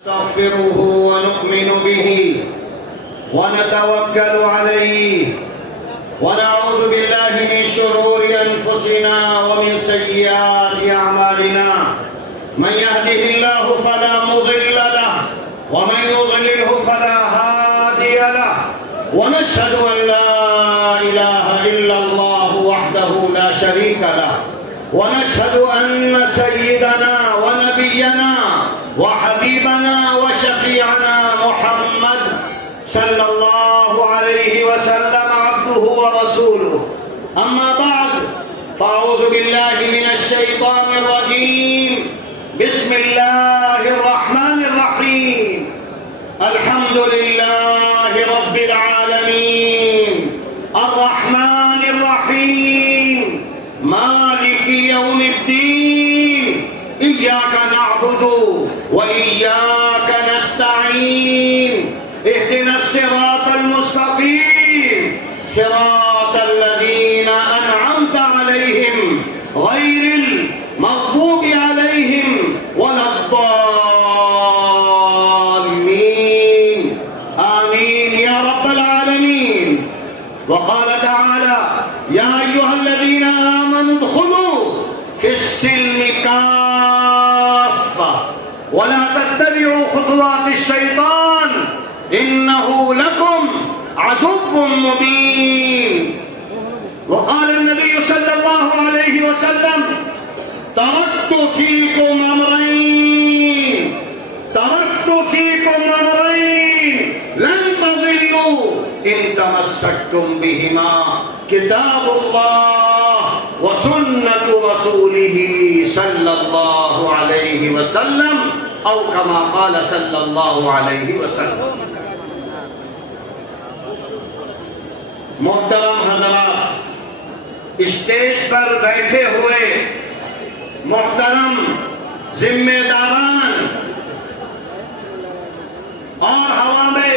نستغفره ونؤمن به ونتوكل عليه ونعوذ بالله من شرور أنفسنا ومن سيئات أعمالنا من يهده الله فلا مضل له ومن يضلله فلا هادي له ونشهد أن لا إله إلا الله وحده لا شريك له ونشهد أن سيدنا ونبينا وحبيبنا وشفيعنا محمد صلى الله عليه وسلم عبده ورسوله أما بعد فأعوذ بالله من الشيطان الرجيم بسم الله الرحمن الرحيم الحمد لله رب العالمين الرحمن الرحيم مالك يوم الدين إياك نعبد وإياك نستعين اهدنا الصراط المستقيم صراط الذين أنعمت عليهم غير المغضوب عليهم ولا الضالين آمين يا رب العالمين. وقال تعالى يا أيها الذين آمنوا ادخلوا في السلم كافة ولا تتبعوا خطوات الشيطان إنه لكم عدو مبين. وقال النبي صلى الله عليه وسلم تركت فيكم أمرين لن تضلوا إن تمسكتم بهما كتاب الله وسنة رسوله صلى الله عليه وسلم أو كما قال صلى الله عليه وسلم. محترم حضرات، اسٹیج پر بیٹھے ہوئے محترم ذمہ داران اور ہوا میں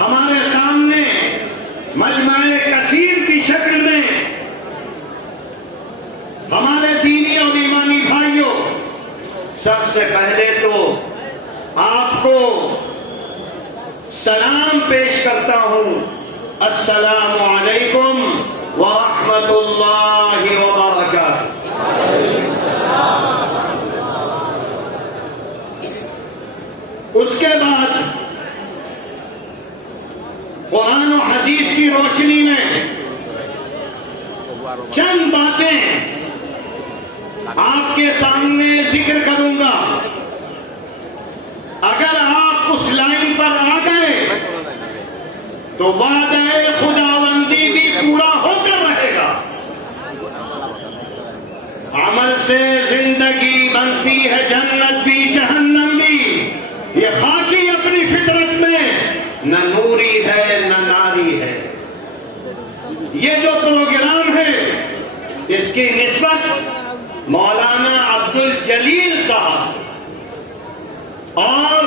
ہمارے سامنے مجمع کثیر کی شکل میں ہمارے دینی اور ایمانی بھائیوں، سب سے پہلے تو آپ کو سلام پیش کرتا ہوں. السلام علیکم ورحمۃ اللہ وبرکاتہ. اس کے بعد قرآن و حدیث کی روشنی میں چند باتیں آپ کے سامنے ذکر کروں گا. اگر آپ اس لائن پر آ گئے تو وعدہ خداوندی بھی پورا ہو کر رہے گا. عمل سے زندگی بنتی ہے، جنت بھی جہنم بھی. یہ خاکی اپنی فطرت میں نہ نوری ہے نہ ناری ہے. یہ جو پروگرام ہے اس کی نسبت مولانا عبد الجلیل صاحب اور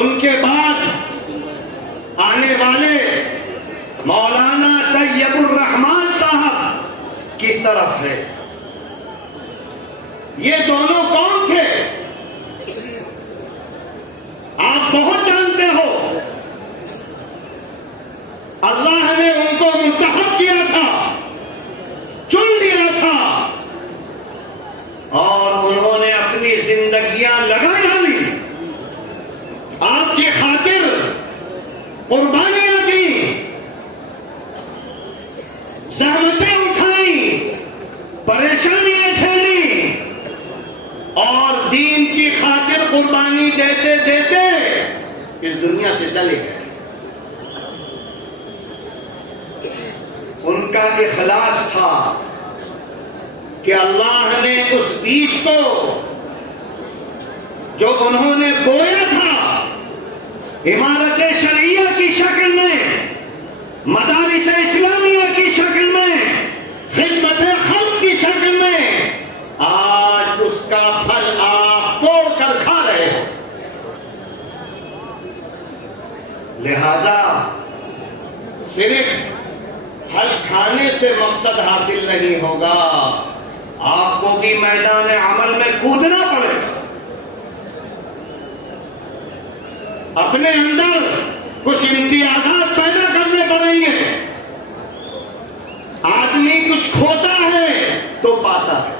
ان کے بعد آنے والے مولانا طیب الرحمان صاحب کی طرف ہے. یہ دونوں کون تھے آپ بہت جانتے ہو. اللہ نے ان کو منتخب کیا تھا، چن لیا تھا اور انہوں نے اپنی زندگیاں لگا ڈالی، آپ کی خاطر قربانیاں کی، زحمتیں اٹھائیں، پریشانیاں جھیلی اور دین کی خاطر قربانی دیتے دیتے اس دنیا سے چلے گئے. ان کا اخلاص تھا کہ اللہ نے اس بیج کو جو انہوں نے بویا تھا عمارت شرعیہ کی شکل میں، مدارس اسلامیہ کی شکل میں، خدمت خلق کی شکل میں، آج اس کا پھل آپ توڑ کر کھا رہے ہو. لہذا صرف پھل کھانے سے مقصد حاصل نہیں ہوگا، آپ کو بھی میدان عمل میں کودنا پڑے گا. اپنے اندر کچھ امتیازات پیدا کرنے پڑیں گے. آدمی کچھ کھوتا ہے تو پاتا ہے.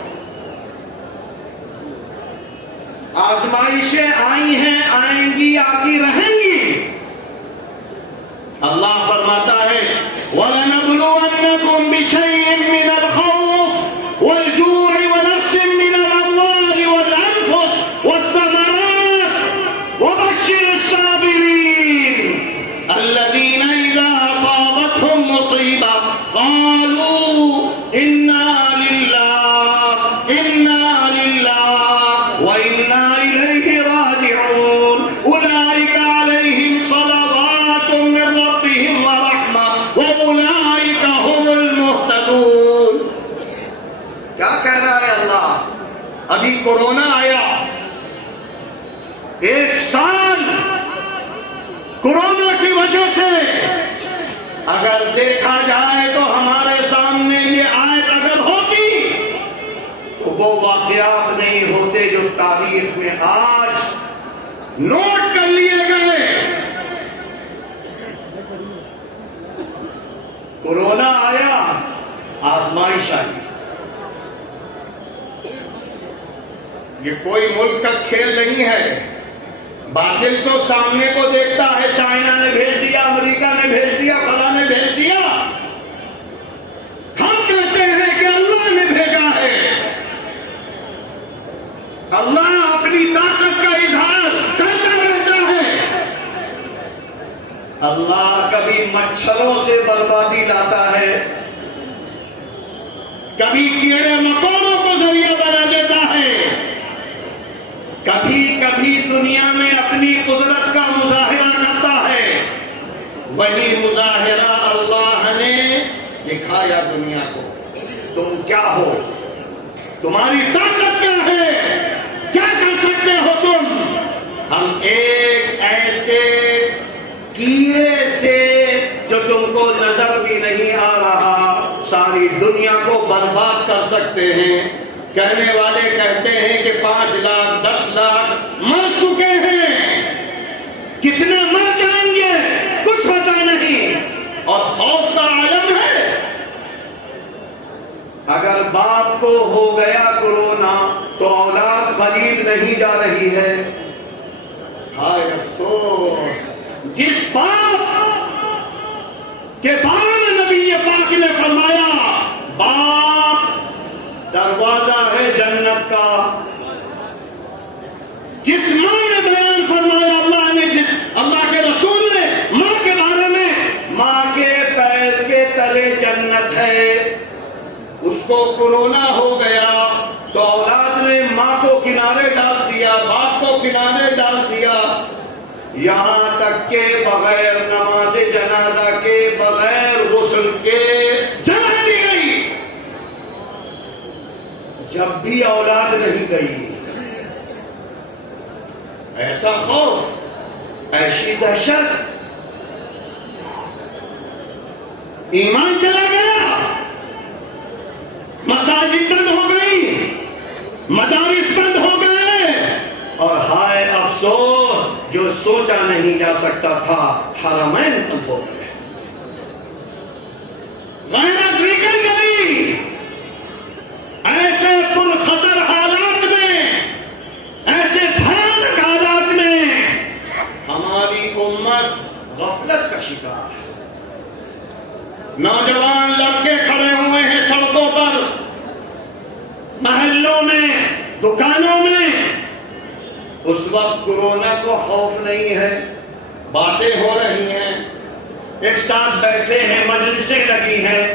آزمائشیں آئی ہیں، آئیں گی، آتی رہیں گی. اللہ فرماتا ہے وَلَنَبْلُوَنَّكُمْ بِشَيْءٍ مِّنَ الْخَوْفِ وَالْجُوعِ وَنَقْصٍ مِّنَ الْأَمْوَالِ وَالْأَنفُسِ وَالثَّمَرَاتِ وَبَشِّرِ الصَّابِرِينَ الَّذِينَ إِذَا أَصَابَتْهُم مُّصِيبَةٌ قَالُوا إِنَّا لِلَّهِ وَإِنَّا إِلَيْهِ رَاجِعُونَ أُولَٰئِكَ عَلَيْهِمْ صَلَوَاتٌ مِّن رَّبِّهِمْ وَرَحْمَةٌ وَأُولَٰئِكَ هُمُ الْمُهْتَدُونَ. کیا کہہ رہا ہے اللہ؟ ابھی کورونا آیا، 1 سال کورونا کی وجہ سے اگر دیکھا جائے تو ہمارے سامنے یہ آیت اگر ہوتی تو وہ واقعات نہیں ہوتے جو تاریخ میں آج نوٹ کر لیے گئے. کورونا آیا، آزمائش آئی. یہ کوئی ملک کا کھیل نہیں ہے. باطل تو سامنے کو دیکھتا ہے، چائنا نے بھیج دیا، امریکہ نے بھیج دیا، فلاں نے بھیج دیا. ہم کہتے ہیں کہ اللہ نے بھیجا ہے. اللہ اپنی طاقت کا اظہار کرتا رہتا ہے. اللہ کبھی مچھروں سے بربادی لاتا ہے، کبھی کیڑے مکوڑوں کو ذریعہ بنا دیتا ہے، کبھی کبھی دنیا میں اپنی قدرت کا مظاہرہ کرتا ہے. وہی مظاہرہ اللہ نے دکھایا دنیا کو. تم کیا ہو، تمہاری طاقت کیا ہے، کیا کر سکتے ہو تم. ہم ایک ایسے کیڑے سے جو تم کو نظر بھی نہیں آ رہا ساری دنیا کو برباد کر سکتے ہیں. کہنے والے کہتے ہیں کہ 5 لاکھ 10 لاکھ مر چکے ہیں، کتنے مر جائیں گے کچھ پتا نہیں. اور خوف کا عالم ہے. اگر باپ کو ہو گیا کورونا تو اولاد غریب نہیں جا رہی ہے. ہائے افسوس جس باپ کے بارے میں نبی پاک نے فرمایا باپ دروازہ ہے جنت کا. جس ماں نے بیان فرمایا اللہ کے رسول نے ماں کے بارے میں، ماں کے پیر کے تلے جنت ہے. اس کو کورونا ہو گیا تو اولاد نے ماں کو کنارے ڈال دیا، باپ کو کنارے ڈال دیا. یہاں تک کہ بغیر نماز جنازہ کے، بغیر غسل کے جلا دی گئی. جب بھی اولاد نہیں گئی، ایسا خوف، ایسی دہشت، ایمان چلا گیا. مساجد بند ہو گئی، مدارس بند ہو گئے. اور ہائے افسوس جو سوچا نہیں جا سکتا تھا، حرمین بند ہو گئے. غیرت نکل گئی. ایسے پرخطر حالات میں، ایسے بھیانک حالات میں ہماری امت غفلت کا شکار ہے. نوجوان لڑکے کھڑے ہوئے ہیں سڑکوں پر، محلوں میں، دکانوں میں. اس وقت کورونا کو خوف نہیں ہے، باتیں ہو رہی ہیں، ایک ساتھ بیٹھے ہیں، مجلسیں لگی ہیں.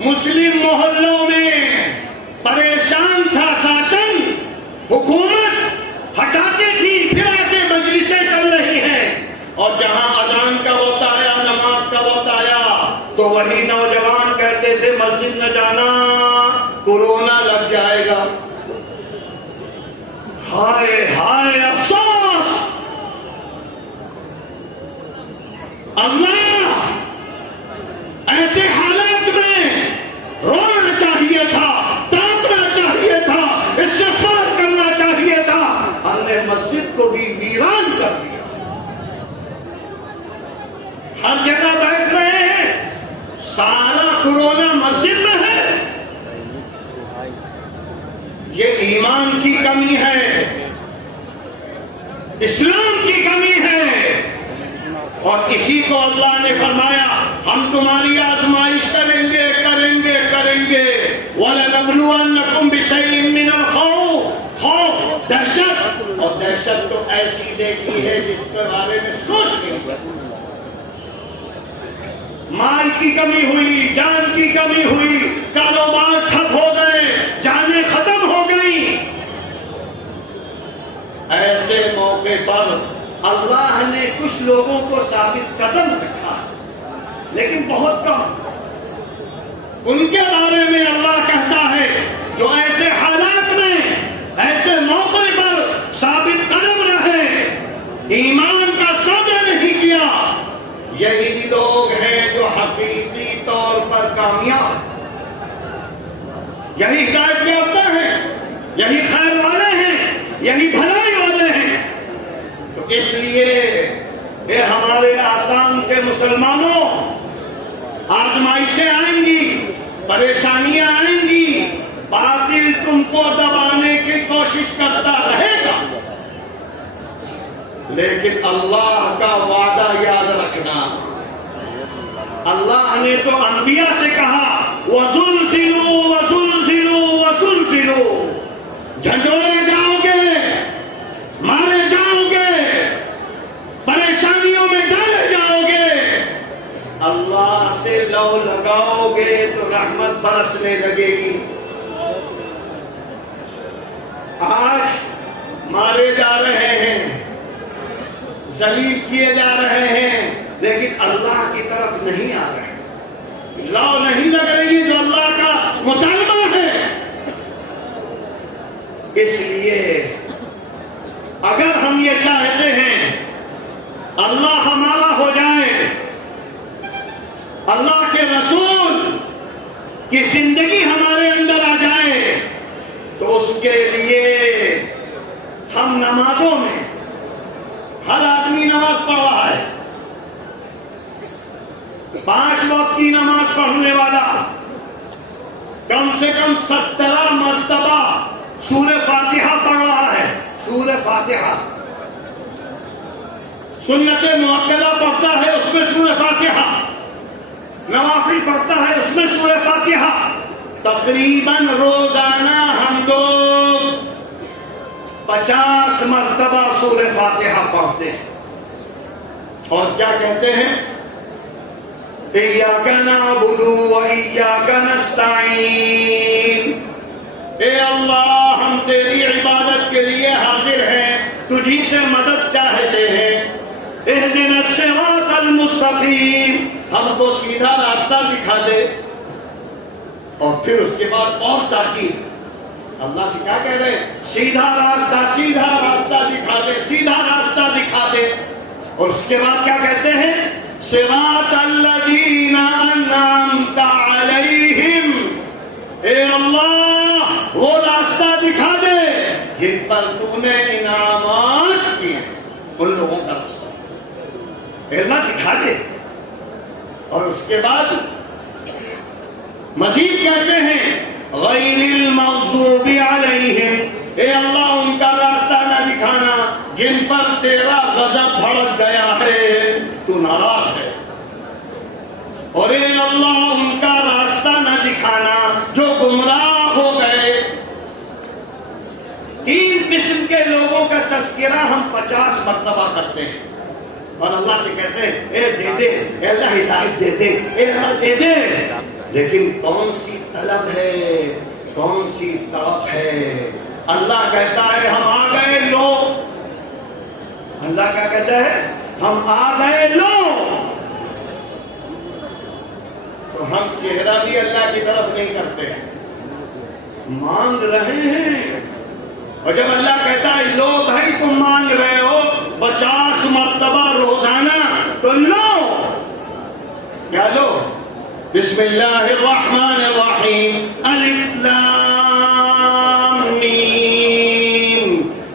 مسلم محلوں میں پریشان تھا شاسن، حکومت ہٹاتی تھی، پھر ایسے مجلسیں چل رہی ہیں. اور جہاں اذان کا وقت آیا، نماز کا وقت آیا تو وہی نوجوان کہتے تھے مسجد نہ جانا، کورونا لگ جائے گا. ہائے ہائے افسوس. اللہ ایسے حالات میں رونا چاہیے تھا، تڑپنا چاہیے تھا، استغفار کرنا چاہیے تھا. ہم نے مسجد کو بھی ویران کر دیا. ہر جگہ بیٹھ رہے ہیں، سارا کورونا مسجد میں ہے. یہ ایمان کی کمی ہے، اسلام کی کمی ہے. اور اسی کو اللہ نے فرمایا ہم تمہاری آزمائش کریں گے کریں گے کریں گے. وَلَنَبْلُوَنَّكُمْ بِشَيْءٍ مِّنَ الْخَوْفِ، خوف، دہشت. اور دہشت تو ایسی دیکھی ہے جس کے بارے میں سوچ نہیں سکتے. مال کی کمی ہوئی، جان کی کمی ہوئی، کاروبار ٹھپ ہو گئے، جانیں ختم ہو گئی. ایسے موقع پر اللہ نے کچھ لوگوں کو ثابت قدم رکھا، لیکن بہت کم. ان کے بارے میں اللہ کہتا ہے جو ایسے حالات میں، ایسے موقع پر ثابت قدم رہے، ایمان کا سودا نہیں کیا، یہی لوگ ہیں جو حقیقی طور پر کامیاب، یہی ہدایت یافتہ ہیں، یہی خیر والے ہیں، یہی بھلائی والے ہیں. تو اس لیے اے ہمارے آسام کے مسلمانوں، آزمائشیں آئیں گی، پریشانیاں آئیں گی، باطل تم کو دبانے کی کوشش کرتا رہے گا، لیکن اللہ کا وعدہ یاد رکھنا. اللہ نے تو انبیاء سے کہا وَزُلْزِلُوا وَزُلْزِلُوا وَزُلْزِلُوا، جھنجھوڑے جاؤ گے، مارے جاؤ گے، پریشانیوں میں ڈالے جاؤ گے. اللہ سے لو لگاؤ گے تو رحمت برسنے لگے گی. آج مارے جا رہے ہیں، ذلیل کیے جا رہے ہیں، لیکن اللہ کی طرف نہیں آ رہے. لو نہیں لگ رہی جو اللہ کا مطالبہ ہے. اس لیے اگر ہم یہ چاہتے ہیں اللہ ہمارا ہو جائے، اللہ کے رسول کی زندگی ہمارے اندر آ جائے، تو اس کے لیے ہم نمازوں میں، ہر آدمی نماز پڑھ رہا ہے، 5 وقت کی نماز پڑھنے والا کم سے کم 17 مرتبہ سورہ فاتحہ پڑھ رہا ہے. سورہ فاتحہ سنت مؤکدہ پڑھتا ہے، اس میں سورہ فاتحہ، نوافل پڑھتا ہے، اس میں سورہ فاتحہ. تقریباً روزانہ ہم لوگ 50 مرتبہ سورہ فاتحہ پڑھتے ہیں. اور کیا کہتے ہیں؟ إِيَّاكَ نَعْبُدُ وَإِيَّاكَ نَسْتَعِينُ. اے اللہ ہم تیری عبادت کے لیے حاضر ہیں، تجھی سے مدد چاہتے ہیں. اهدنا الصراط المستقیم، ہم کو سیدھا راستہ دکھا دے. اور پھر اس کے بعد اور تاکید، اللہ سے کیا کہہ رہے ہیں؟ سیدھا راستہ دکھا دے، سیدھا راستہ دکھا دے. اور اس کے بعد کیا کہتے ہیں؟ صراط الذین انعمت علیہم. اے اللہ وہ راستہ دکھا دے جن پر تو نے انعامات کیے، ان لوگوں کا راستہ اے اللہ دکھا دے. اور اس کے بعد مزید کہتے ہیں غیر المغضوب علیہم. اے اللہ ان کا راستہ نہ دکھانا جن پر تیرا غضب بھڑک گیا ہے، تو ناراض ہے. اور اے اللہ ان کا راستہ نہ دکھانا جو گمراہ ہو گئے. 3 قسم کے لوگوں کا تذکرہ ہم 50 مرتبہ کرتے ہیں، اور اللہ سے کہتے ہیں اے دے دے، اے اللہ ہدایت دے دے، اے اللہ دے دے. لیکن کون سی طلب ہے، کون سی طرف ہے؟ اللہ کہتا ہے ہم آ گئے لو. اللہ کیا کہتا ہے؟ ہم آ گئے لو. تو ہم چہرہ بھی اللہ کی طرف نہیں کرتے، مانگ رہے ہیں. اور جب اللہ کہتا ہے لو بھائی تم مانگ رہے ہو 50 مرتبہ روزانہ، تو لو. کیا لو؟ بسم اللہ الرحمن الرحیم، الف لام میم،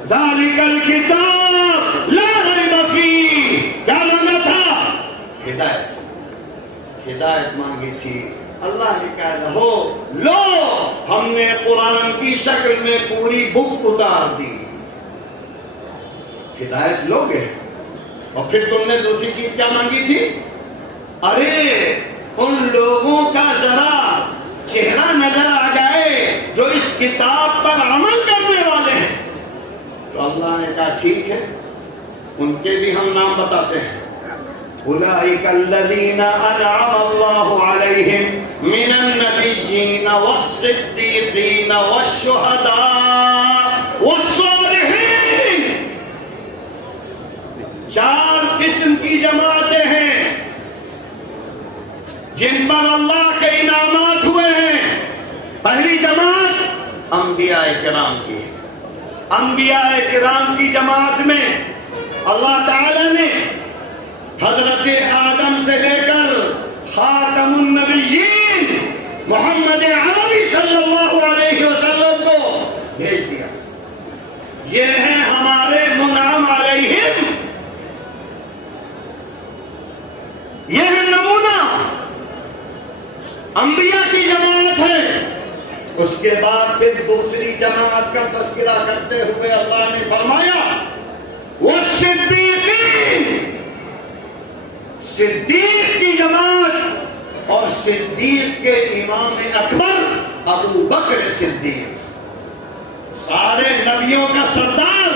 ذالک الکتاب لا ریب فیہ. کیا مانگا تھا؟ ہدایت. ہدایت مانگی تھی، اللہ نے کہا رہو لو، ہم نے قرآن کی شکل میں پوری بک اتار دی، ہدایت لوگے۔ اور پھر تم نے دوسری چیز کیا مانگی تھی؟ ارے ان لوگوں کا ذرا چہرہ نظر آ جائے جو اس کتاب پر عمل کرنے والے ہیں۔ تو اللہ نے کہا ٹھیک ہے، ان کے بھی ہم نام بتاتے ہیں۔ اولئک الذین انعم اللہ علیہم من النبیین والصدیقین والشہداء والصالحین۔ 4 قسم کی جماعتیں ہیں جن پر اللہ کے انعامات ہوئے ہیں۔ پہلی جماعت انبیاء کرام کی، انبیاء کرام کی جماعت میں اللہ تعالی نے حضرت آدم سے لے کر خاتم النبیین محمد عربی صلی اللہ علیہ وسلم کو بھیج دیا۔ یہ ہیں ہمارے منعم علیہم، یہ ہے نمونہ، انبیاء کی جماعت ہے۔ اس کے بعد پھر دوسری جماعت کا تذکرہ کرتے ہوئے اللہ نے فرمایا والصدیقین، صدیق کی جماعت، اور صدیق کے امام اکبر ابو بکر صدیق، سارے نبیوں کا سردار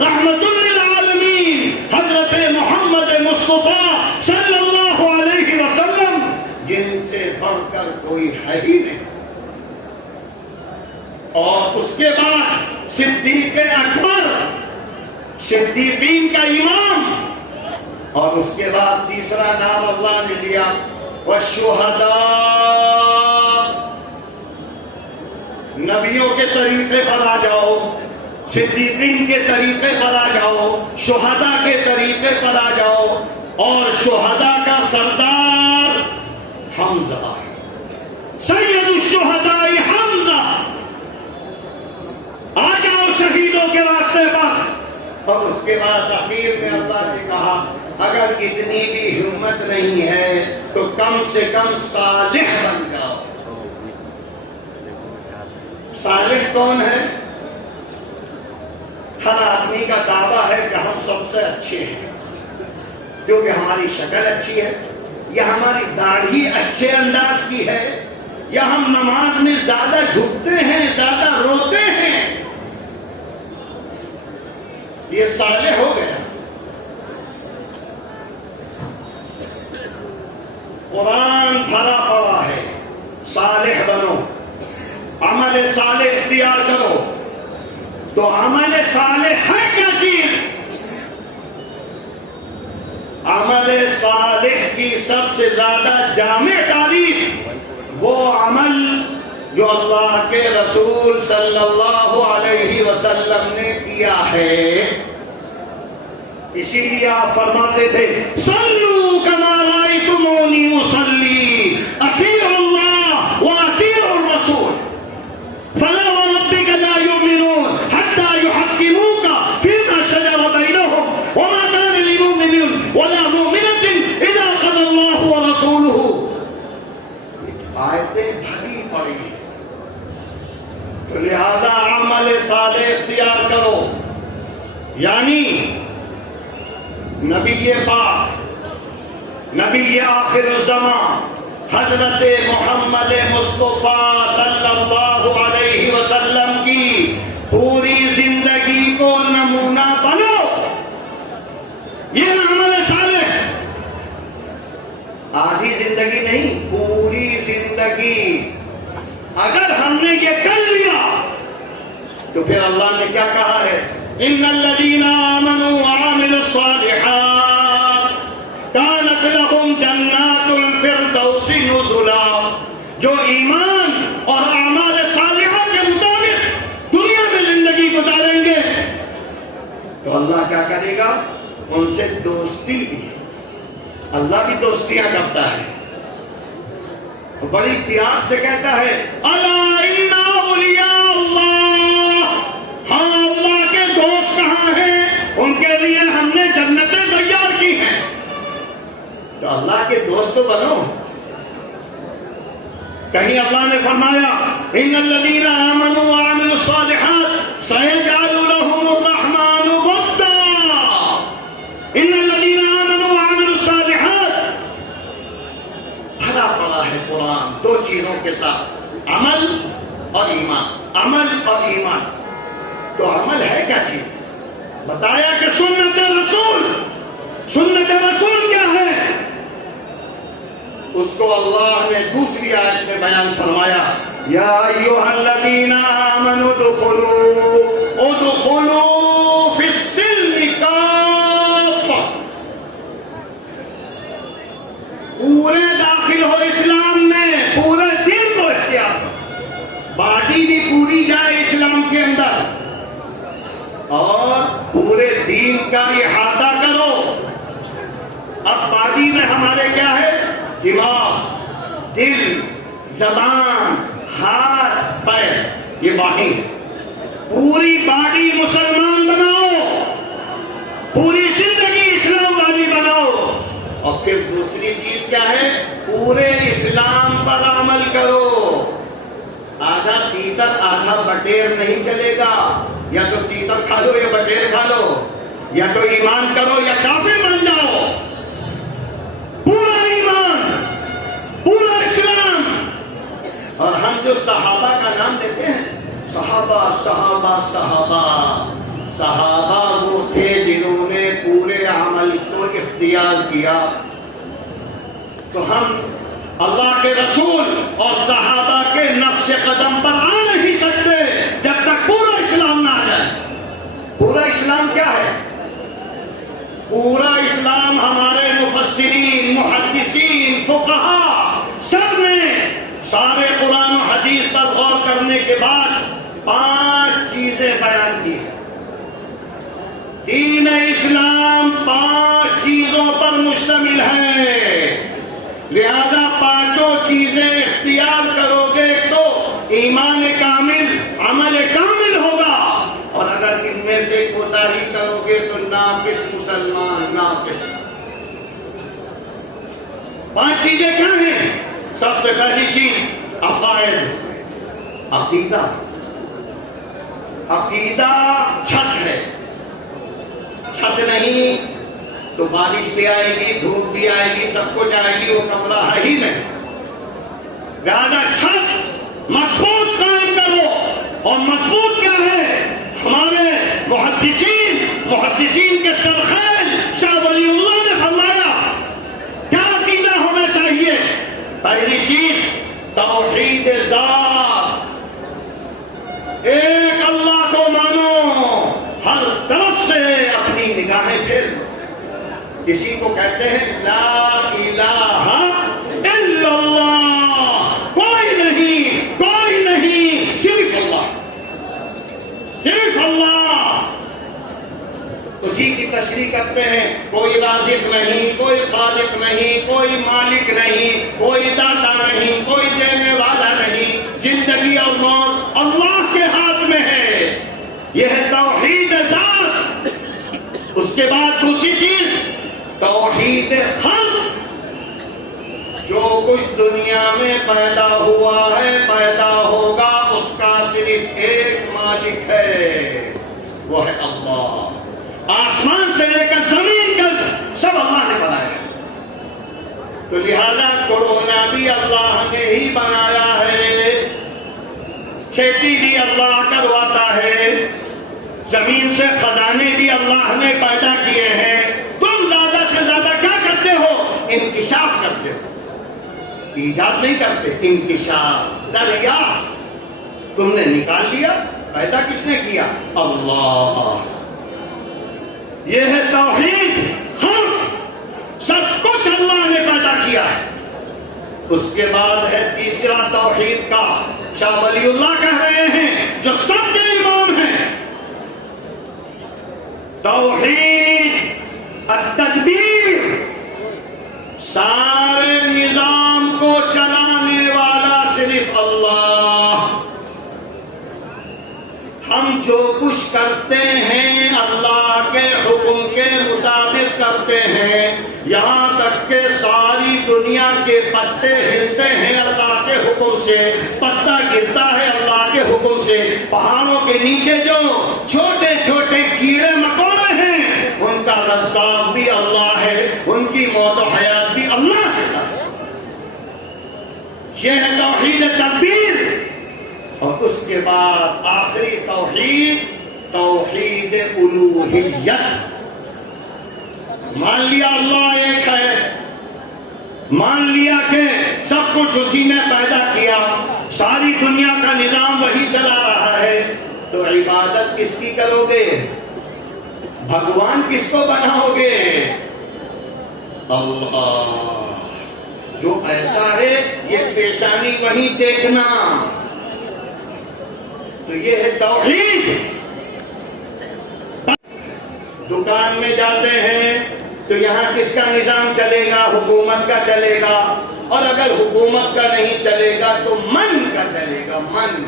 رحمت للعالمین حضرت محمد مصطفیٰ صلی اللہ علیہ وسلم، جن سے بڑھ کر کوئی ہے ہی نہیں۔ اور اس کے بعد صدیق اکبر، صدیقین کا امام، اور اس کے بعد تیسرا نام اللہ نے دیا والشہداء، نبیوں کے طریقے پر آ جاؤ، صدیقین کے طریقے پر آ جاؤ، شہداء کے طریقے پر آ جاؤ، اور شہداء کا سردار حمزہ، سید الشہداء حمزہ، آ جاؤ شہیدوں کے راستے پر۔ اور اس کے بعد اخیر میں اللہ نے کہا اگر اتنی بھی ہمت نہیں ہے تو کم سے کم صالح بن جاؤ۔ صالح کون ہے؟ ہر آدمی کا دعویٰ ہے کہ ہم سب سے اچھے ہیں، کیونکہ ہماری شکل اچھی ہے، یا ہماری داڑھی اچھے انداز کی ہے، یا ہم نماز میں زیادہ جھکتے ہیں، زیادہ روتے ہیں، یہ صالح ہو گیا۔ قرآن بھرا پڑا ہے صالح بنو، عمل صالح اختیار کرو۔ تو عمل صالح ہے کیا چیز؟ عمل صالح کی سب سے زیادہ جامع تعریف وہ عمل جو اللہ کے رسول صلی اللہ علیہ وسلم نے کیا ہے۔ اسی لیے آپ فرماتے تھے صلو کما رأیتمونی اصلی، اطیعوا اللہ واطیعوا الرسول، فلا وربک لا یؤمنون حتی یحکموک فیما شجر بینہم وما کان لمؤمن ولا مؤمنۃ اذا قضى اللہ ورسولہ۔ آیتیں بھری پڑی، لہذا عمل صالح اختیار کرو، یعنی نبی پاک، نبی آخر الزمان حضرت محمد مصطفیٰ صلی اللہ علیہ وسلم کی پوری زندگی کو نمونہ بنو، یہ عمل صالح۔ آدھی زندگی نہیں، پوری زندگی اگر ہم نے یہ کر لیا تو پھر اللہ نے کیا کہا ہے؟ ان الذین آمنوا وعملوا الصالحات كانت لهم جنات الفردوس نزلا، جو ایمان اور اعمال صالحہ کے مطابق دنیا میں زندگی گزاریں گے تو اللہ کیا کرے گا؟ ان سے دوستی، اللہ بھی دوستیاں کرتا ہے، بڑی پیار سے کہتا ہے الا ان اولیاء اللہ، ہاں اللہ کے دوست کہاں ہیں؟ ان کے لیے ہم نے جنتیں تیار کی ہیں۔ تو اللہ کے دوست بنو، کہیں اللہ نے فرمایا ان الذین آمنوا وعملوا الصالحات سیجعل لهم الرحمن ودا، ان الذین آمنوا وعملوا الصالحات بھرا پڑا ہے قرآن دو چیزوں کے ساتھ، عمل اور ایمان، عمل اور ایمان۔ تو عمل ہے کیا چیز؟ بتایا کہ سنت رسول، سنت رسول کیا ہے؟ اس کو اللہ نے دوسری آیت میں بیان فرمایا، یا ایھا الذین آمنوا ادخلوا فی السلم کافہ، پورے داخل ہو اسلام میں، پورے دین کو اختیار کرو، باڈی بھی پوری جائے اسلام کے اندر اور پورے دین کا احاطہ کرو۔ اب باڈی میں ہمارے کیا ہے؟ دماغ، دل، زبان، ہاتھ، پیر، یہ باڈی، پوری باڈی مسلمان بناؤ، پوری زندگی اسلام والی بناؤ۔ اور پھر دوسری چیز کیا ہے؟ پورے اسلام پر عمل کرو۔ آدھا تیتر آدھا بٹیر نہیں چلے گا، یا تو تیتر کھا لو یا بٹیر کھا لو، یا تو ایمان کرو یا کافر بن جاؤ۔ پورا ایمان، پورا اسلام۔ اور ہم جو صحابہ کا نام دیتے ہیں، صحابہ صحابہ صحابہ، صحابہ وہ تھے جنہوں نے پورے عمل کو اختیار کیا۔ تو ہم اللہ کے رسول اور صحابہ کے نقش قدم پر آ نہیں سکتے جب تک پورا اسلام نہ آ جائے۔ پورا اسلام کیا ہے؟ پورا اسلام ہمارے مفسرین، محدثین، فقہا سب نے سارے قرآن و حدیث پر غور کرنے کے بعد 5 چیزیں بیان کی ہیں۔ دین اسلام 5 چیزوں پر مشتمل ہے، لہذا 5 چیزیں اختیار کرو گے تو ایمان کامل، عمل کامل ہوگا، اور اگر ان میں سے کوتاہی کرو گے تو ناقص مسلمان، ناقص۔ 5 چیزیں کیا ہیں؟ سب سے پہلی چیز عقائد، عقیدہ۔ عقیدہ چھت ہے، چھت نہیں تو بارش بھی آئے گی، دھوپ بھی آئے گی، سب کچھ آئے گی، وہ کمرہ ہے ہی نہیں۔ لہذا چھت مضبوط قائم کرو، اور مضبوط کیا ہے؟ ہمارے محدثین کے سرخیل شاہ ولی اللہ نے فرمایا کیا عقیدہ ہونا چاہیے؟ پہلی چیز توحید ذات، ایک اللہ کو مانو، ہر طرف سے اپنی نگاہیں پھیر دو۔ اسی کو کہتے ہیں لا الہ الا اللہ، کوئی نہیں، صرف اللہ، صرف اللہ۔ اسی کی تشریح کرتے ہیں، کوئی رازق نہیں، کوئی خالق نہیں، کوئی مالک نہیں، کوئی داتا نہیں، کوئی دینے والا نہیں، زندگی اور موت اللہ کے ہاتھ میں ہے۔ یہ ہے توحید ذات۔ اس کے بعد دوسری چیز توحید خلق، جو کچھ دنیا میں پیدا ہوا ہے، پیدا ہوگا، اس کا صرف ایک مالک ہے، وہ ہے اللہ۔ آسمان سے لے کر زمین تک سب اللہ نے بنایا، تو لہذا کورونا بھی اللہ نے ہی بنایا ہے، کھیتی بھی اللہ کرواتا ہے، زمین سے خزانے بھی اللہ نے پیدا کیے ہیں۔ تم زیادہ سے زیادہ کیا کرتے ہو؟ انکشاف کرتے ہو، ایجاد نہیں کرتے، انکشاف، دریافت۔ تم نے نکال لیا، پیدا کس نے کیا؟ اللہ۔ یہ ہے توحید، ہم سب کچھ اللہ نے پیدا کیا ہے۔ اس کے بعد ہے تیسرا توحید کا، شاہ ولی اللہ کہہ رہے ہیں جو سب کے امام ہیں، توحید التدبیر، سارے نظام کو چلانے والا صرف اللہ۔ ہم جو کچھ کرتے ہیں اللہ کے حکم کے مطابق کرتے ہیں، یہاں تک کہ ساری دنیا کے پتے ہلتے ہیں اللہ کے حکم سے، پتا گرتا ہے اللہ کے حکم سے، پہاڑوں کے نیچے جو چھوٹے چھوٹے کیڑے مکوڑے ہیں ان کا رزاق بھی اللہ ہے، ان کی موت و حیات بھی اللہ ہے۔ یہ ہے توحید تدبیر۔ اور اس کے بعد آخری توحید، توحید الوہیت۔ مان لیا اللہ ایک ہے، مان لیا کہ سب کچھ اسی نے پیدا کیا، ساری دنیا کا نظام وہی چلا رہا ہے، تو عبادت کس کی کرو گے؟ بھگوان کس کو بناؤ گے؟ اللہ۔ جو ایسا ہے یہ پیشانی وہیں دیکھنا، تو یہ ہے توحید۔ دکان میں جاتے ہیں تو یہاں کس کا نظام چلے گا؟ حکومت کا چلے گا، اور اگر حکومت کا نہیں چلے گا تو من کا چلے گا، من،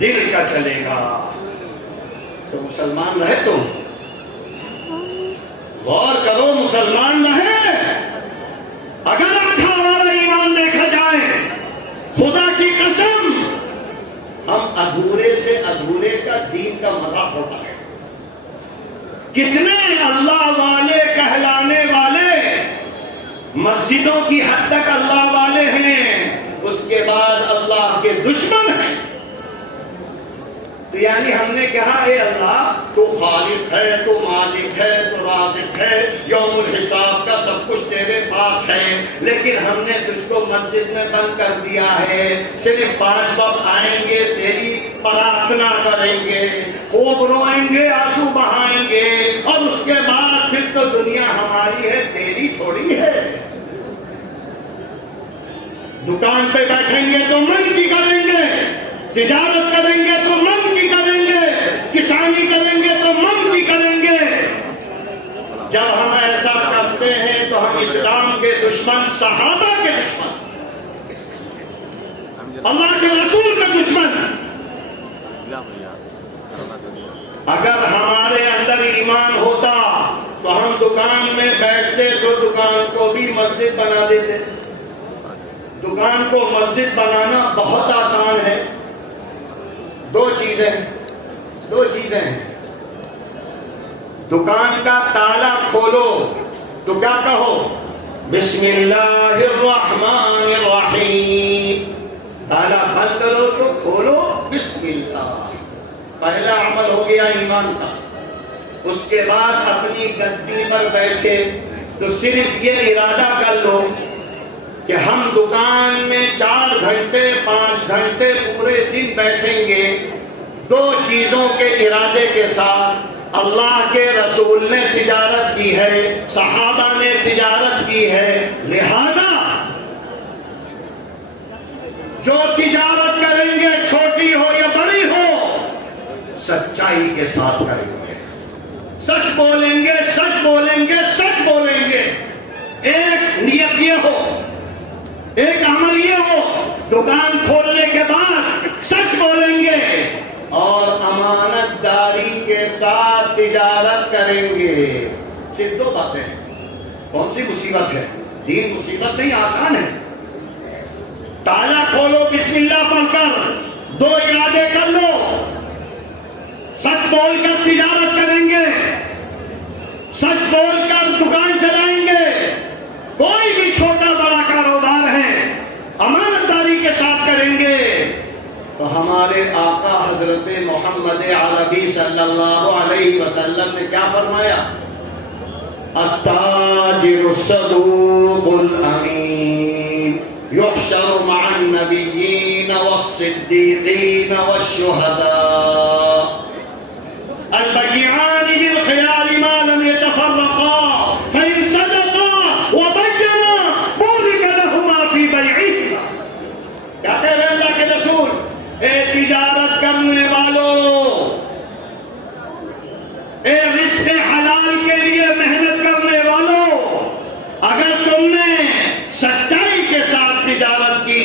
دل کا چلے گا۔ تو مسلمان رہے تم، غور کرو، مسلمان رہے۔ اگر آج ہمارا ایمان دیکھا جائے، خدا کی قسم، ہم ادھورے سے ادھورے کا دین کا مذاق ہوتا ہے۔ کتنے اللہ والے کہلانے والے مسجدوں کی حد تک اللہ والے ہیں، اس کے بعد اللہ کے دشمن ہیں۔ تو یعنی ہم نے کہا اے اللہ تو خالق ہے، تو مالک ہے، تو رازق ہے، یوم الحساب کا سب کچھ تیرے پاس ہے، لیکن ہم نے تجھ کو مسجد میں بند کر دیا ہے، صرف 5 وقت آئیں گے، تیری پرارتھنا کریں گے، خوب روئیں گے، آنسو بہائیں گے، اور اس کے بعد پھر تو دنیا ہماری ہے، تیری تھوڑی ہے۔ دکان پہ بیٹھیں گے تو من کی کریں گے، تجارت کریں گے تو من کی کریں گے، کسانی کریں گے تو من کی کریں گے۔ جب ہم ایسا کرتے ہیں تو ہم اسلام کے دشمن، صحابہ کے دشمن، اللہ کے رسول کے دشمن۔ اگر ہمارے اندر ایمان ہوتا تو ہم دکان میں بیٹھتے تو دکان کو بھی مسجد بنا دیتے۔ دکان کو مسجد بنانا بہت آسان ہے۔ دو چیزیں ہیں۔ دکان کا تالا کھولو تو کیا کہو؟ بسم اللہ الرحمن الرحیم۔ تالا بند کرو تو کھولو بسم اللہ۔ پہلا عمل ہو گیا ایمان کا۔ اس کے بعد اپنی گدی پر بیٹھے تو صرف یہ ارادہ کر لو کہ ہم دکان میں 4 گھنٹے 5 گھنٹے پورے دن بیٹھیں گے، 2 چیزوں کے ارادے کے ساتھ۔ اللہ کے رسول نے تجارت کی ہے، صحابہ نے تجارت کی ہے، لہذا جو تجارت کریں گے چھوٹی ہو یا بڑی ہو، سچائی کے ساتھ کریں گے، سچ بولیں گے، سچ بولیں گے، سچ بولیں گے۔ ایک نیت یہ ہو، ایک عمل یہ ہو، دکان کھولنے کے بعد سچ بولیں گے اور امانت داری کے ساتھ تجارت کریں گے۔ صرف 2 باتیں ہیں۔ کون سی مصیبت ہے؟ دین مصیبت نہیں، آسان ہے۔ تالا کھولو بسم اللہ پڑھ کر، 2 ارادے کر لو، سچ بول کر تجارت کریں گے، سچ بول کر دکان چلائیں گے۔ کوئی بھی چھوٹا بڑا کاروبار ہے، امانت داری کے ساتھ کریں گے تو ہمارے آقا حضرت محمد عربی صلی اللہ علیہ وسلم نے کیا فرمایا؟ التاجر الصدوق الامین یحشر مع النبیین والصدیقین والشہداء البیعان بالخیار ما لم يتفرقا فإن صدقا وبينا بورك لهما في بيعهما۔ کیا کہہ رہے اللہ کے رسول؟ اے تجارت کرنے والوں، اے رزق حلال کے لیے محنت کرنے والوں، اگر تم نے سچائی کے ساتھ تجارت کی،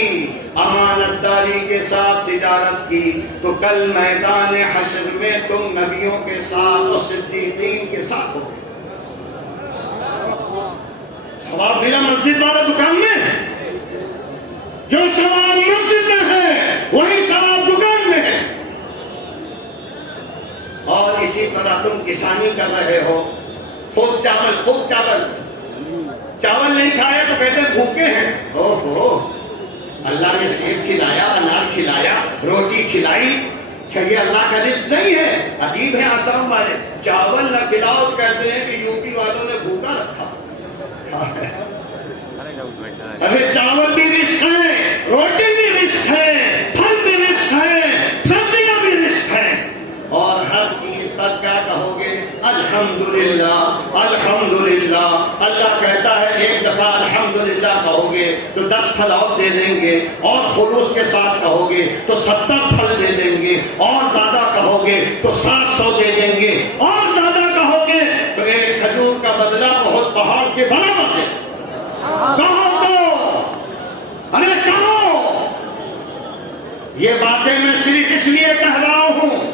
امانت داری کے ساتھ تجارت کی، تو کل میدان حشر میں تم نبیوں کے ساتھ اور صدیقین کے ساتھ ہو۔ ثواب ملا مسجد والا دکان میں ہے؟ جو ثواب مسجد میں ہے وہی ثواب دکان میں ہے. اور اسی طرح تم کسانی کر رہے ہو، خوب چاول چاول نہیں کھائے تو کہتے بھوکے ہیں. اوہو، اللہ نے سیب کھلایا، انار کھلایا، روٹی کھلائی، کہ یہ اللہ کا رزق نہیں ہے؟ عجیب ہے آسام والے، چاول نہ کھلاؤ تو کہتے ہیں کہ یو پی والوں نے بھوکا رکھا. ارے چاول بھی رزق ہے، روٹی بھی رزق ہے، پھل بھی رزق ہے، سبزیاں بھی رزق ہے. اور ہر چیز پر کیا کہو گے؟ الحمدللہ الحمدللہ. اللہ کہتا ہے ایک دفعہ الحمدللہ کہو گے تو 10 پھل اور دے دیں گے، اور خلوص کے ساتھ کہو گے تو 70 پھل دے دیں گے، اور زیادہ کہو گے تو 700 دے دیں گے، اور زیادہ کہو گے تو ایک کھجور کا بدلہ بہت پہاڑ کے برابر ہے. کہو تو، ارے کہو. یہ باتیں میں صرف اس لیے کہہ رہا ہوں،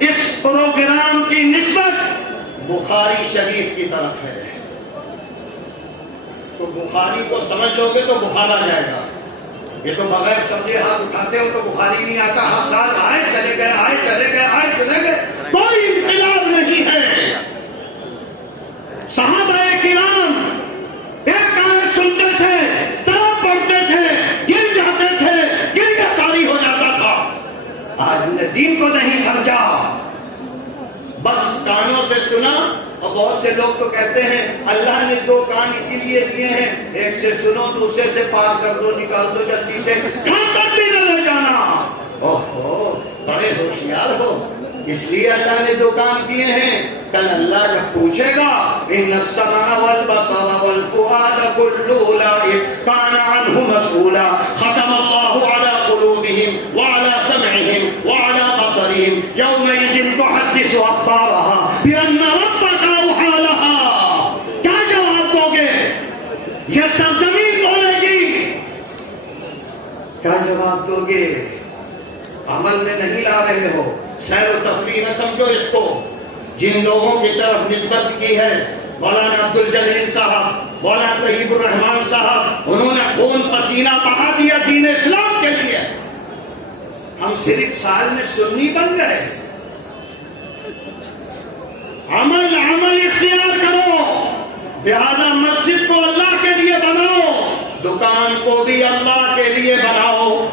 اس پروگرام کی نسبت بخاری شریف کی طرف ہے. تو بخاری کو سمجھ لو گے تو بخار آ جائے گا. یہ تو بغیر سمجھے ہاتھ اٹھاتے ہو تو بخاری نہیں آتا. ہر سال آئے چلے گئے، آئے چلے گئے، آئے چلے گئے، کوئی انقلاب نہیں ہے. صحابہ کرام ایک آیت سنتے تھے، تڑپ پڑتے تھے، گر جاتے تھے، گر کے طاری ہو جاتا تھا. آج ہم نے دین کو نہیں سمجھا، بس کانوں سے سنا. اور بہت سے لوگ تو کہتے ہیں اللہ نے 2 کان اسی لیے دیے ہیں، ایک سے سنو دوسرے سے پار کر دو، نکال دو جلدی سے، کہاں تک بھی نہ لے جانا. اوہو، بڑے ہوشیار ہو، اس لیے اللہ نے 2 کان دیے ہیں. کل اللہ جب پوچھے گا ان السمع والبصر والفؤاد كل اولئک کان عنہ مسئولا. ختم اللہ علی قلوبہم وعلی سمعہم وعلی بصرہم یومئذ تحدث اخبارها بأن ربک اوحی لها. کیا جواب دو گے؟ یہ سرزمین بولے گی. کیا جواب دو گے؟ عمل میں نہیں لا رہے ہو. سیر و تفریح نہ سمجھو اس کو. جن لوگوں کی طرف نسبت کی ہے مولانا عبد الجلیل صاحب، مولانا طیب الرحمان صاحب، انہوں نے خون پسینہ بہا دیا دین اسلام کے لیے. ہم صرف سال میں سنی بن گئے. عمل اختیار کرو. لہذا مسجد کو اللہ کے لیے بناؤ، دکان کو بھی اللہ کے لیے بناؤ.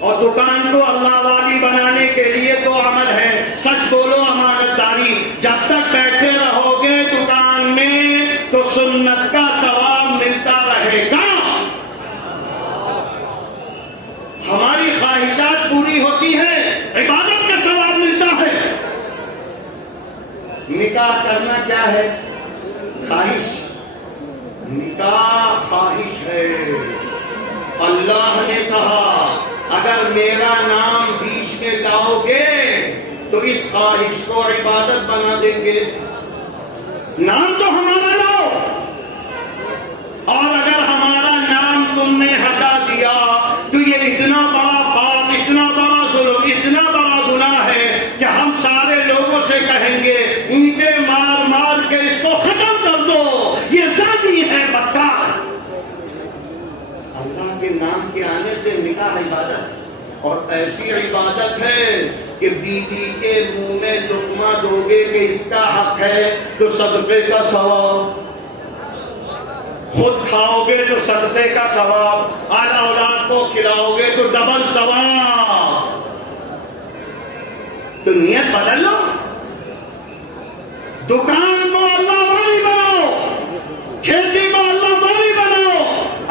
اور دکان کو اللہ والی بنانے کے لیے تو عمل ہے. سچ بولو، امانت داری. جب تک بیٹھے رہو گے دکان میں تو سنت کا ثواب ملتا رہے گا. ہماری خواہشات پوری ہوتی ہیں، عبادت کا ثواب ملتا ہے. نکاح کرنا کیا ہے؟ خواہش. نکاح خواہش ہے. اللہ نے کہا اگر میرا نام بیچ میں لاؤ گے تو اس خواہش کو عبادت بنا دیں گے. نام تو ہمارا لاؤ، اور اگر ہمارا نام تم نے ہٹا دیا تو یہ اتنا بڑا پاپ، اتنا بڑا ظلم، اتنا بڑا گناہ ہے کہ ہم سارے لوگوں سے کہیں گے اینٹیں مار مار کے اس کو ختم کر دو، یہ زانی ہے، بدکار. اللہ کے نام کے آنے سے نکاح عبادت، اور ایسی عبادت ہے کہ بیوی کے منہ میں لقمہ دو گے کہ اس کا حق ہے تو صدقے کا ثواب، خود کھاؤ گے تو صدقے کا ثواب، اعلی اولاد کو کھلاؤ گے تو ڈبل ثواب. تو نیت بدل لو. دکان کو اللہ والی بناؤ، کھیتی کو اللہ والی بناؤ.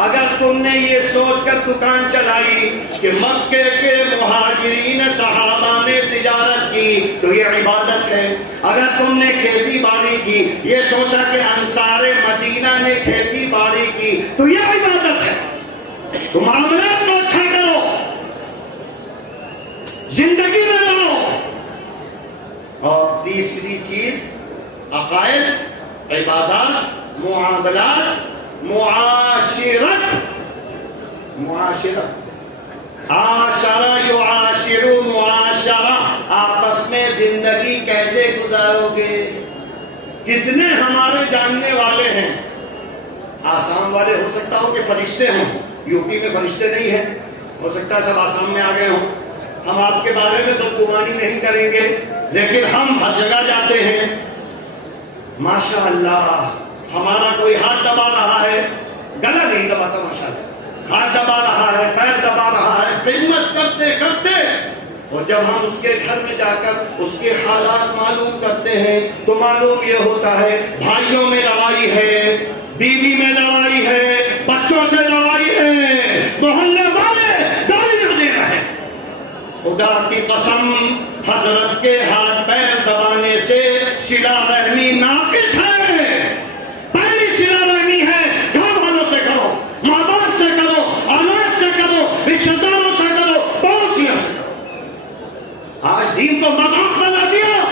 اگر تم نے یہ سوچ کر دکان چلائی کہ مکے کے مہاجرین صحابہ نے تجارت کی تو یہ عبادت ہے. اگر تم نے کھیتی باڑی کی، یہ سوچا کہ انصار مدینہ نے کھیتی باڑی کی تو یہ عبادت ہے. تو معاملات کو اچھا کرو، زندگی میں لاؤ. اور تیسری چیز عقائد، عبادات، معاملات، معاشرت. عاشرہ یعاشر معاشرہ. آپس میں زندگی کیسے گزارو گے؟ کتنے ہمارے جاننے والے ہیں آسام والے ہو سکتا ہو کہ فرشتے ہوں، یو پی میں فرشتے نہیں ہیں، ہو سکتا ہے سب آسام میں آ گئے ہوں. ہم آپ کے بارے میں تو گمانی نہیں کریں گے، لیکن ہم ہر جگہ جاتے ہیں. ماشاء اللہ ہمارا کوئی ہاتھ دبا رہا ہے، گلا نہیں دباتا، ماشاء اللہ ہاتھ دبا رہا ہے، پیر دبا رہا ہے، خدمت کرتے کرتے. اور جب ہم اس کے گھر میں جا کر اس کے حالات معلوم کرتے ہیں تو معلوم یہ ہوتا ہے بھائیوں میں لڑائی ہے، بیوی میں لڑائی ہے، بچوں سے لڑائی ہے، محلے والے گالیاں دے رہے ہیں. خدا کی قسم حضرت کے ہاتھ پیر دبانے سے صلہ رحمی ناقص ہے. پہلی صلہ رحمی ہے گھر والوں سے کرو، ماں باپ سے کرو، اولاد سے کرو، رشتہ داروں سے کرو، پڑوسیوں سے. آج دین کو مذاق بنا دیا.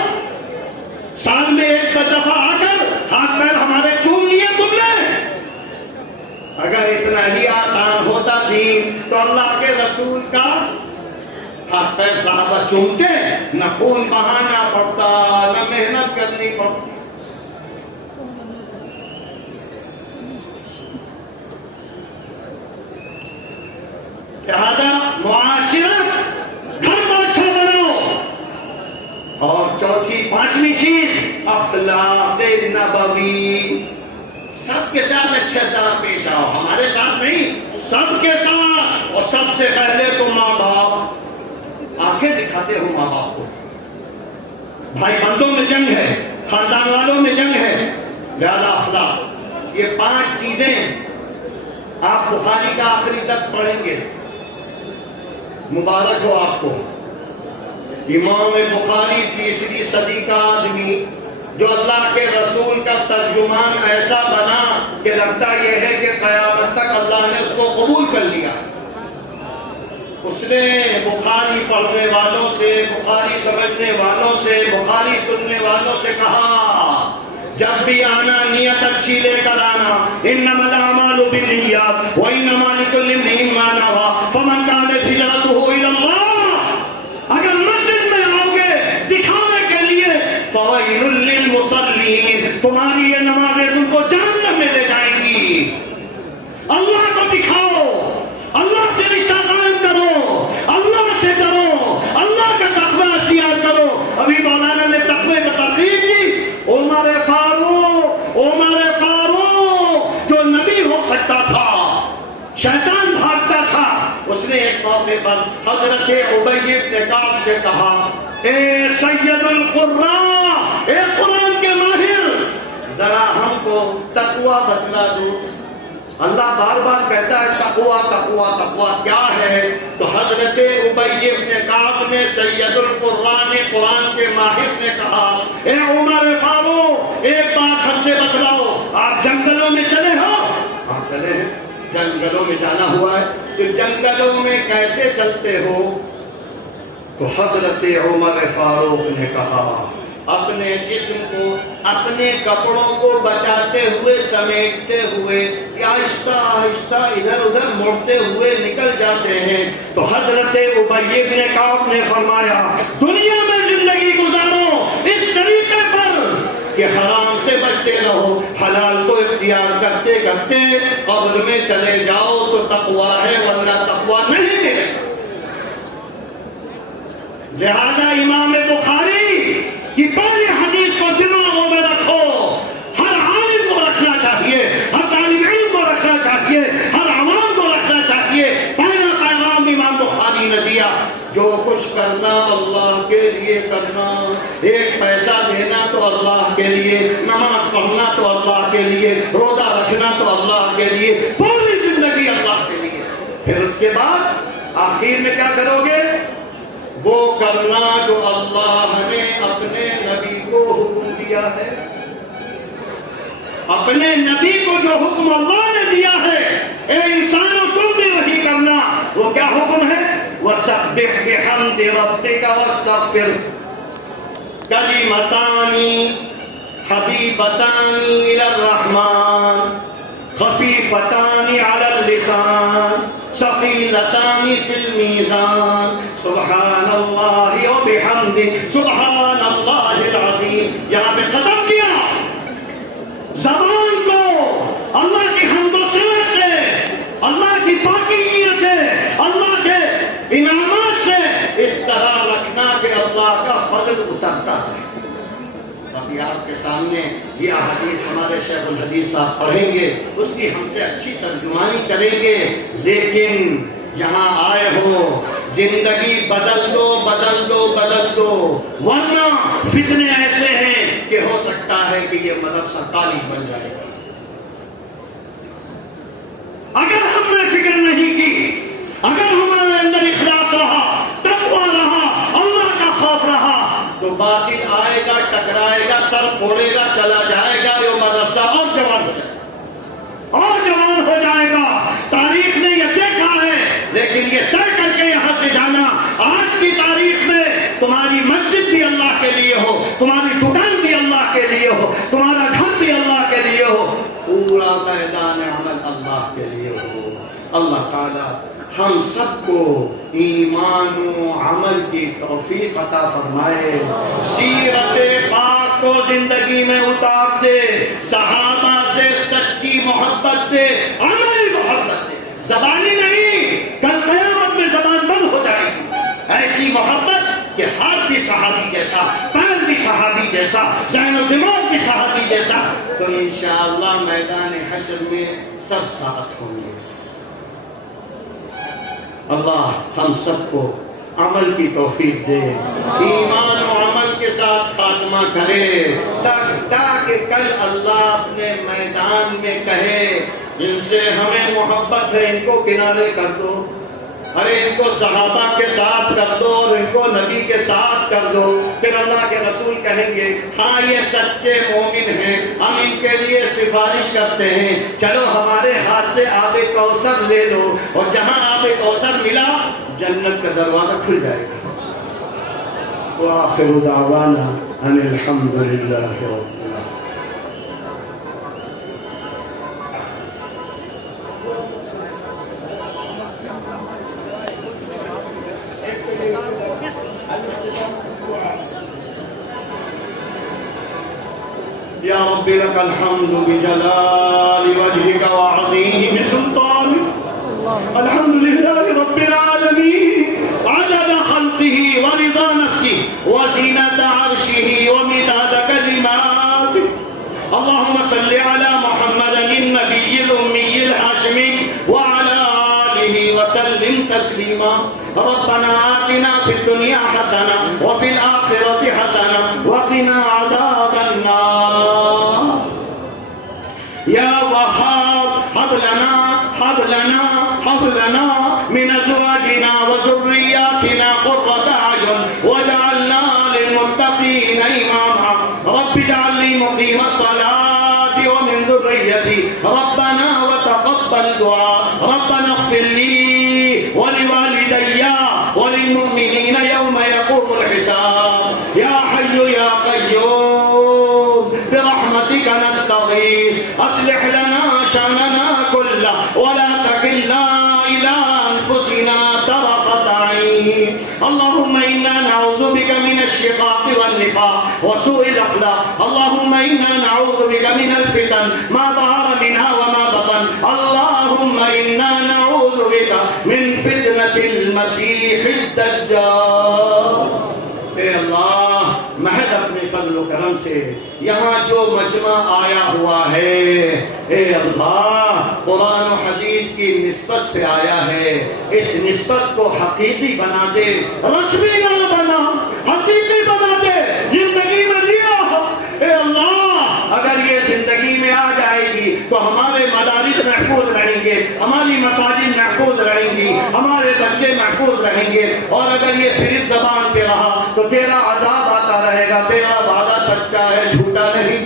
سال میں ایک دفعہ آ کر ہاتھ پیر ہمارے چوم لیے تم نے. اگر اتنا ہی آسان ہوتا دین تو اللہ کے رسول کا ہاتھ پیر صحابہ چومتے، نہ خون بہانا پڑتا، نہ محنت کرنی پڑتی. لہذا معاشرت گھر کو اچھا بناؤ. اور چوتھی پانچویں چیز اخلاق نبوی. سب کے ساتھ اچھا طرح پیش آؤ، ہمارے ساتھ نہیں، سب کے ساتھ. اور سب سے پہلے تو ماں باپ. آنکھیں دکھاتے ہو ماں باپ کو. بھائی بندوں میں جنگ ہے، خاندان والوں میں جنگ ہے، لہذا اخلاق. یہ 5 چیزیں آپ بخاری کا آخری درس پڑھیں گے. مبارک ہو آپ کو. امام بخاری 3 صدی کا آدمی جو اللہ کے رسول کا ترجمان ایسا بنا کہ لگتا یہ ہے کہ قیامت تک اللہ نے اس کو قبول کر لیا. اس نے بخاری پڑھنے والوں سے، بخاری سمجھنے والوں سے، بخاری سننے والوں سے کہا جب بھی آنا نیت اچھی لے کر آنا. انما الاعمال بالنیات وانما لکل امرئ ما نوى فمن كانت هجرته الى الله. اگر مسجد میں آؤ گے دکھانے کے لیے فویل للمصلین، تمہاری یہ نمازیں تم کو جہنم میں لے جائیں گی. اللہ کو دکھاؤ، اللہ سے رشتہ قائم کرو، اللہ سے ڈرو، اللہ کا تقوی اختیار کرو. ابھی مولانا نے تقوی کا تقریر کی. عمر فاروق جو نبی ہو سکتا تھا، شیطان بھاگتا تھا. اس نے ایک موقع پر حضرت ابی بن کعب سے کہا اے سید القراء، اے قرآن کے ماہر، ذرا ہم کو تقوی بتلا دو. اللہ بار بار کہتا ہے تقوی تقوی تقوی کیا ہے؟ تو حضرت ابی بن کعب نے، سید القراء نے، قرآن کے ماہر نے کہا اے عمر فاروق ایک بات ہم سے بتلاؤ، آپ جنگلوں میں چلے ہو؟ آپ چلے ہیں، جنگلوں میں جانا ہوا ہے. تو جنگلوں میں کیسے چلتے ہو؟ تو حضرت عمر فاروق نے کہا اپنے جسم کو، اپنے کپڑوں کو بچاتے ہوئے، سمیٹتے ہوئے، آہستہ آہستہ ادھر ادھر مڑتے ہوئے نکل جاتے ہیں. تو حضرت ابی بن کعب نے فرمایا دنیا میں زندگی گزارو اس طریقے پر کہ حرام سے بچتے رہو، حلال کو اختیار کرتے کرتے قبر میں چلے جاؤ تو تقوی ہے، ورنہ تقوی نہیں ہے. لہذا امام بخاری کی پہلی حدیث کو دماغوں میں رکھو. ہر عالم کو رکھنا چاہیے، ہر طالب علم کو رکھنا چاہیے، ہر عوام کو رکھنا چاہیے. پہلا پیغام امام بخاری نے دیا جو کچھ کرنا اللہ کے لیے کرنا. ایک پیسہ دینا تو اللہ کے لیے، نماز پڑھنا تو اللہ کے لیے، روزہ رکھنا تو اللہ کے لیے، پوری زندگی اللہ کے لیے. پھر اس کے بعد آخر میں کیا کرو گے؟ وہ کرنا جو اللہ نے اپنے نبی کو حکم دیا ہے. اپنے نبی کو جو حکم اللہ نے دیا ہے، اے انسانوں تم بھی وہی کرنا. وہ کیا حکم ہے؟ وَسَبِّحْ بِحَمْدِ رَبِّكَ وَاسْتَغْفِرْ كَلِمَتَانِ حَبِيبَتَانِ إِلَى الرَّحْمَنِ خَفِيفَتَانِ عَلَى اللِّسَانِ ثقيلتان في الميزان سبحان اللہ وبحمدہ سبحان اللہ العظیم. یہاں پہ ختم کیا. زبان کو اللہ کی حمد اللہ کا فضل اترتا ہے۔ ابھی آپ کے سامنے یہ حدیث ہمارے شیخ الحدیث صاحب پڑھیں گے، اس کی ہم سے اچھی ترجمانی کریں گے، لیکن یہاں آئے ہو زندگی بدل دو بدل دو بدل دو، ورنہ فتنے ایسے ہیں کہ ہو سکتا ہے کہ یہ مدرسہ کالج بن جائے گا۔ اگر ہم نے فکر نہیں کی، اگر ہمارے اندر اخلاص رہا، تقویٰ رہا، اللہ کا خوف رہا، تو باطل آئے گا، ٹکرائے گا، سر پھوڑے گا، چلا جائے گا، یہ مدرسہ اور جوان ہو جائے گا، اور جوان ہو جائے گا۔ تاریخ نے یہ دیکھا ہے، لیکن یہ طے کر کے یہاں سے جانا، آج کی تاریخ میں تمہاری مسجد بھی اللہ کے لیے ہو، تمہاری دکان بھی اللہ کے لیے ہو، تمہارا گھر بھی اللہ کے لیے ہو، پورا میدان عمل اللہ کے لیے ہو۔ اللہ تعالیٰ ہم سب کو ایمان و عمل کی توفیق عطا فرمائے، سیرت پاک کو زندگی میں اتار دے، صحابہ سے سچی محبت دے، عملی محبت دے، زبانی نہیں، کل قیامت میں زبان بند ہو جائے گی۔ ایسی محبت کہ ہاتھ بھی صحابی جیسا، پیر بھی صحابی جیسا، ذہن و دماغ بھی صحابی جیسا، تو انشاءاللہ میدان حشر میں سب ساتھ ہوں گے۔ اللہ ہم سب کو عمل کی توفیق دے، ایمان و عمل کے ساتھ خاتمہ کرے، تاکہ کل اللہ اپنے میدان میں کہے جن سے ہمیں محبت ہے ان کو کنارے کر دو، ارے ان کو صحابہ کے ساتھ کر دو اور ان کو نبی کے ساتھ کر دو۔ پھر اللہ کے رسول کہیں گے ہاں یہ سچے مومن ہیں، ہم ان کے لیے سفارش کرتے ہیں، چلو ہمارے ہاتھ سے آب کوثر لے لو، اور جہاں آب کوثر ملا جنت کا دروازہ کھل جائے گا۔ وآخر دعوانا ان الحمد للہ رب العالمین۔ یا رب لک الحمد بجلال وجهك وعظیم سلطانک، الحمد للہ رب العالمین عدد خلقه ورضا نفسه وزینة عرشه ومداد کلماته۔ اللهم صل على محمد النبی الأمی الہاشمی وعلى آلہ وسلم تسلیما۔ ربنا آتنا في الدنيا حسنة وفي الآخرة حسنة وقنا عذاب النار۔ يا وهاب هب لنا من أزواجنا وذرياتنا قرة أعين واجعلنا للمتقين إماما۔ رب اجعلني مقيم الصلاة ومن ذريتي ربنا وتقبل دعاء، ربنا اغفر لي ولوالدي وللمؤمنين يوم يقوم الحساب۔ يا حي يا قيوم برحمتك نستغيث، أصلح لنا شأننا كله ولا تكلنا إلى أنفسنا طرفة عين۔ اللهم إنا نعوذ بك من الشقاق والنفاق وسوء الأخلاق، اللهم إنا نعوذ بك من الفتن ما ظهر منها وما بطن، اللهم إنا نعوذ بك من فتنة المسيح الدجال۔ اے اللہ محض اپنے فضل و کرم سے یہاں جو مجمع آیا ہوا ہے، اے اللہ قرآن و حدیث کی نسبت سے آیا ہے، اس نسبت کو حقیقی بنا دے، رسمی نہ بنا، حقیقی بنا دے، زندگی میں لیا ہو۔ اے اللہ اگر یہ زندگی میں آ جائے گی تو ہمارے مدارس محفوظ رہیں گے، ہماری مساجد محفوظ رہیں گی، ہمارے بچے محفوظ رہیں گے، اور اگر یہ صرف زبان پہ رہا تو تیرا عذاب آتا رہے گا، تیرا وعدہ سچا ہے، جھوٹا نہیں۔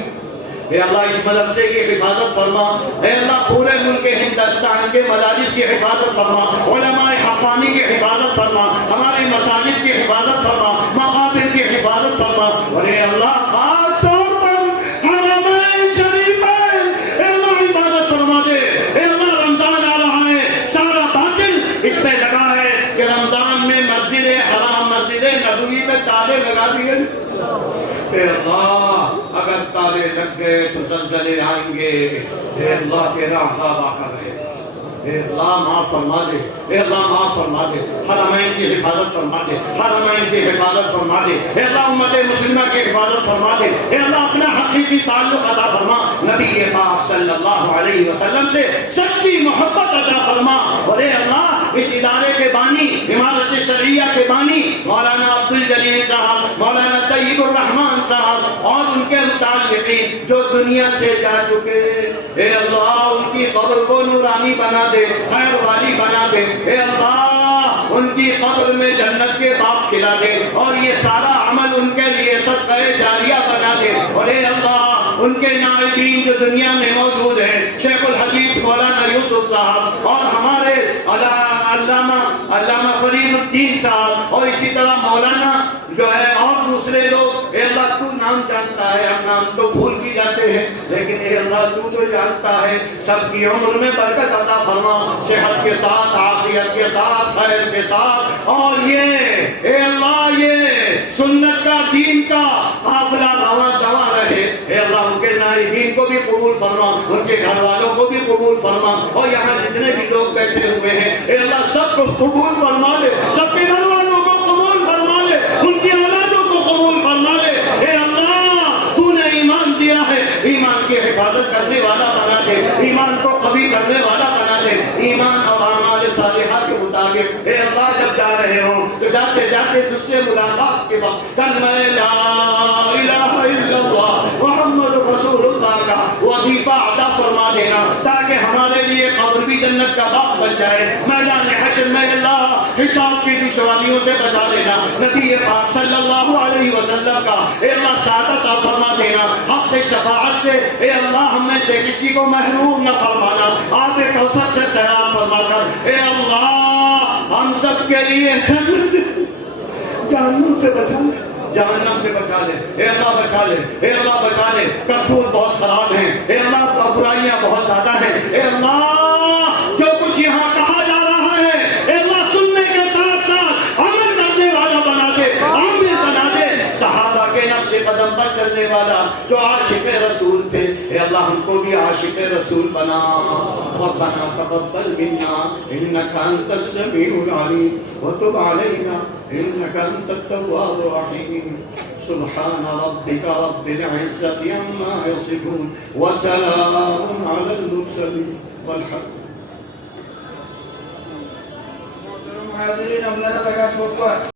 اے اللہ اس مدرسے کی حفاظت فرما، اے اللہ پورے ملک ہندوستان کے مدارس کی حفاظت فرما، علماء حقانی کی حفاظت فرما، ہمارے مساجد کی حفاظت فرما، مقابر کی حفاظت فرما، اور اے اللہ خاص طور پر حرمین شریفین، اے اللہ حفاظت فرما دے۔ اے اللہ رمضان آ رہا ہے، سارا باطل اس پہ لگا ہے کہ رمضان میں مسجد حرام، مسجد نبوی میں تالے لگا دیے۔ اے اللہ اگر تالے لگ گئے تو زلزلے آئیں گے، اے اللہ تیرا عذاب آ کر رہے۔ اے اللہ معاف فرما دے، اے اللہ معاف فرما دے، حرمین کی حفاظت فرما دے، حرمین کی حفاظت فرما دے، اے اللہ امت مسلمہ کی حفاظت فرما دے، اے اللہ اپنا حقیقی تعلق عطا فرما، نبی پاک صلی اللہ علیہ وسلم سے سچی محبت عطا فرما، اور اے اللہ اس ادارے کے بانی، امارت شرعیہ کے بانی مولانا عبدالجلیل صاحب، مولانا طیب الرحمان صاحب اور ان کے متعلقین جو دنیا سے جا چکے، اے اللہ ان کی قبر کو نورانی بنا دے، خیر والی بنا دے، اے اللہ ان کی قبر میں جنت کے باغ کھلا دے، اور یہ سارا عمل ان کے لیے صدقہ جاریہ بنا دے، اور اے اللہ ان کے نائبین جو دنیا میں موجود ہیں، شیخ الحدیث مولانا یوسف صاحب اور ہمارے علامہ فرید الدین صاحب اور اسی طرح مولانا جو ہے اور دوسرے لوگ، اے اللہ تو نام جانتا ہے، ہم نام تو بھول بھی جاتے ہیں، لیکن اے اللہ تو جانتا ہے، سب کی عمر میں برکت عطا فرما، صحت کے ساتھ، عافیت کے ساتھ، خیر کے ساتھ، اور یہ اے اللہ یہ سنت کا دین کا قافلہ دواں رہے، اے اللہ ان کے نائبین کو بھی قبول فرما، ان کے گھر والوں کو بھی قبول فرما، اور یہاں جتنے بھی لوگ بیٹھے ہوئے ہیں اے اللہ سب کو قبول فرما لے، سب کے گھر والوں کو قبول فرما لے، ان کی اولادوں کو قبول فرما لے، اے اللہ تو نے ایمان دیا ہے، ایمان کی حفاظت کرنے والا بنا دے، ایمان کو قوی کرنے والا بنا دے، ایمان اور اعمال صالحہ کے مطابق اے اللہ جب جا رہے ہوں تو جاتے جاتے تجھ سے ملاقات کے وقت کلمہ لا الہ الا اللہ محمد رسول اللہ کا وظیفہ ادا فرما دینا، تاکہ ہمارے لیے قبر بھی جنت کا باغ بن جائے، میدان حشر میں اللہ حساب کی دشواریوں سے بچا لینا، نبی پاک صلی اللہ علیہ وسلم کا اے اللہ سعادت عطا فرما دینا، حق شفاعت سے اے اللہ ہم میں سے کسی کو محروم نہ فرمانا، آب کوثر سے سیراب فرما کر اے اللہ ہم سب کے لیے جہنم سے بچا لے، جہنم سے بچا لے، اے اللہ بچا لے، اے اللہ بچا لے، کفور بہت خراب ہیں، اے اللہ برائیاں بہت زیادہ ہیں، اے اللہ جو کچھ یہاں کہا جا رہا ہے اے اللہ سننے کے ساتھ ساتھ عمل کرنے والا بنا دے، عامل بنا دے، صحابہ کے نقش قدم پر چلنے والا جو عاشق رسول تھے، اے اللہ ہم کو بھی عاشق رسول بنا، ربنا تقبل منا انك انت السميع العليم وتب علينا انك انت التواب الرحيم، سبحان ربك رب العزة عما يصفون وسلام على المرسلين والحمد حاضرین، ہم نے لگا